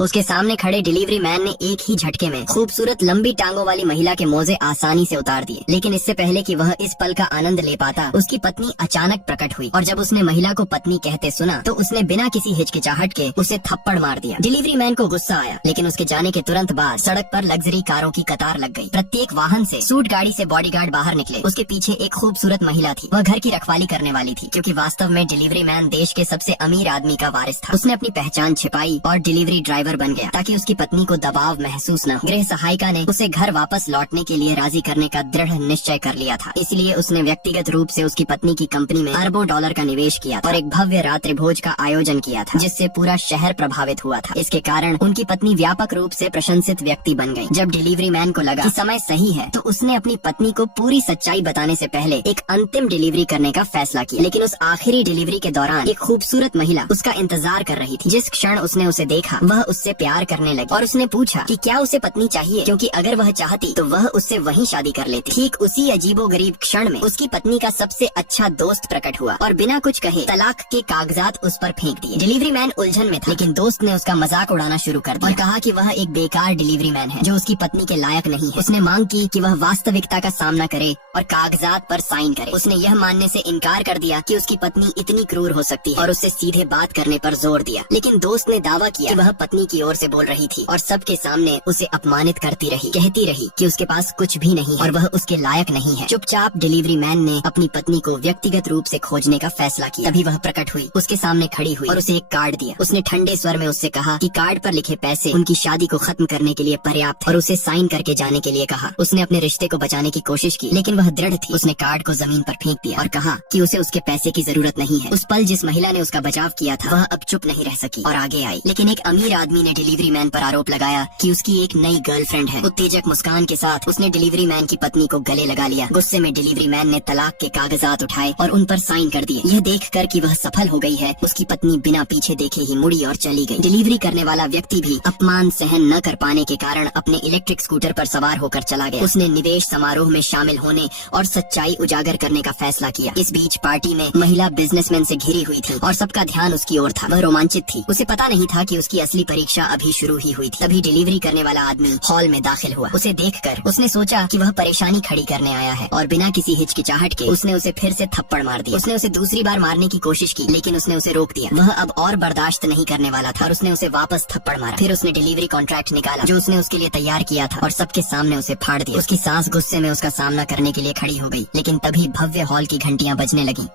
उसके सामने खड़े डिलीवरी मैन ने एक ही झटके में खूबसूरत लंबी टांगों वाली महिला के मोजे आसानी से उतार दिए। लेकिन इससे पहले कि वह इस पल का आनंद ले पाता, उसकी पत्नी अचानक प्रकट हुई और जब उसने महिला को पत्नी कहते सुना तो उसने बिना किसी हिचकिचाहट के उसे थप्पड़ मार दिया। डिलीवरी मैन को गुस्सा आया, लेकिन उसके जाने के तुरंत बाद सड़क पर लग्जरी कारों की कतार लग गई। प्रत्येक वाहन से सूट गाड़ी से बॉडीगार्ड बाहर निकले। उसके पीछे एक खूबसूरत महिला थी। वह घर की रखवाली करने वाली थी, क्योंकि वास्तव में डिलीवरी मैन देश के सबसे अमीर आदमी का वारिस था। उसने अपनी पहचान छिपाई और डिलीवरी ड्राइवर बन गया ताकि उसकी पत्नी को दबाव महसूस न हो। गृह सहायिका ने उसे घर वापस लौटने के लिए राजी करने का दृढ़ निश्चय कर लिया था। इसलिए उसने व्यक्तिगत रूप से उसकी पत्नी की कंपनी में अरबों डॉलर का निवेश किया और एक भव्य रात्रि भोज का आयोजन किया था, जिससे पूरा शहर प्रभावित हुआ था। इसके कारण उनकी पत्नी व्यापक रूप से प्रशंसित व्यक्ति बन गई। जब डिलीवरी मैन को लगा कि समय सही है, तो उसने अपनी पत्नी को पूरी सच्चाई बताने से पहले एक अंतिम डिलीवरी करने का फैसला किया। लेकिन उस आखिरी डिलीवरी के दौरान एक खूबसूरत महिला उसका इंतजार कर रही थी। जिस क्षण उसने उसे देखा, वह उससे प्यार करने लगी और उसने पूछा कि क्या उसे पत्नी चाहिए, क्योंकि अगर वह चाहती तो वह उससे वहीं शादी कर लेती। ठीक उसी अजीबोगरीब क्षण में उसकी पत्नी का सबसे अच्छा दोस्त प्रकट हुआ और बिना कुछ कहे तलाक के कागजात उस पर फेंक दिए। डिलीवरी मैन उलझन में था, लेकिन दोस्त ने उसका मजाक उड़ाना शुरू कर दिया और कहा कि वह एक बेकार डिलीवरी मैन है जो उसकी पत्नी के लायक नहीं है। उसने मांग की कि वह वास्तविकता का सामना करे और कागजात पर साइन करे। उसने यह मानने से इनकार कर दिया कि उसकी पत्नी इतनी क्रूर हो सकती है और उससे सीधे बात करने पर जोर दिया। लेकिन दोस्त ने दावा किया कि वह पत्नी की ओर से बोल रही थी और सबके सामने उसे अपमानित करती रही, कहती रही कि उसके पास कुछ भी नहीं है और वह उसके लायक नहीं है। चुपचाप डिलीवरी मैन ने अपनी पत्नी को व्यक्तिगत रूप से खोजने का फैसला किया। तभी वह प्रकट हुई, उसके सामने खड़ी हुई और उसे एक कार्ड दिया। उसने ठंडे स्वर में उससे कहा कि कार्ड पर लिखे पैसे उनकी शादी को खत्म करने के लिए पर्याप्त है और उसे साइन करके जाने के लिए कहा। उसने अपने रिश्ते को बचाने की कोशिश की, लेकिन वह दृढ़ थी। उसने कार्ड को जमीन पर फेंक दिया और कहा कि उसे उसके पैसे की जरूरत नहीं है। उस पल जिस महिला ने उसका बचाव किया था, वह अब चुप नहीं रह सकी और आगे आई। लेकिन एक अमीर आदमी ने डिलीवरी मैन पर आरोप लगाया कि उसकी एक नई गर्लफ्रेंड है। उत्तेजक मुस्कान के साथ उसने डिलीवरी मैन की पत्नी को गले लगा लिया। गुस्से में डिलीवरी मैन ने तलाक के कागजात उठाए और उन पर साइन कर दिए। यह देखकर कि वह सफल हो गई है, उसकी पत्नी बिना पीछे देखे ही मुड़ी और चली गई। डिलीवरी करने वाला व्यक्ति भी अपमान सहन न कर पाने के कारण अपने इलेक्ट्रिक स्कूटर पर सवार होकर चला गया। उसने निवेश समारोह में शामिल होने और सच्चाई उजागर करने का फैसला किया। इस बीच पार्टी में महिला बिजनेसमैन से घिरी हुई थी और सबका ध्यान उसकी ओर था। वह रोमांचित थी। उसे पता नहीं था कि उसकी असली परीक्षा अभी शुरू ही हुई थी। तभी डिलीवरी करने वाला आदमी हॉल में दाखिल हुआ। उसे देखकर उसने सोचा कि वह परेशानी खड़ी करने आया है और बिना किसी हिचकिचाहट के उसने उसे फिर से थप्पड़ मार दिया। उसने उसे दूसरी बार मारने की कोशिश की, लेकिन उसने उसे रोक दिया। वह अब और बर्दाश्त नहीं करने वाला था और उसने उसे वापस थप्पड़ मारा। फिर उसने डिलीवरी कॉन्ट्रैक्ट निकाला जो उसने उसके लिए तैयार किया था और सबके सामने उसे फाड़ दिया। उसकी सास गुस्से में उसका सामना करने के लिए खड़ी हो गई, लेकिन तभी भव्य हॉल की घंटियां बजने लगी।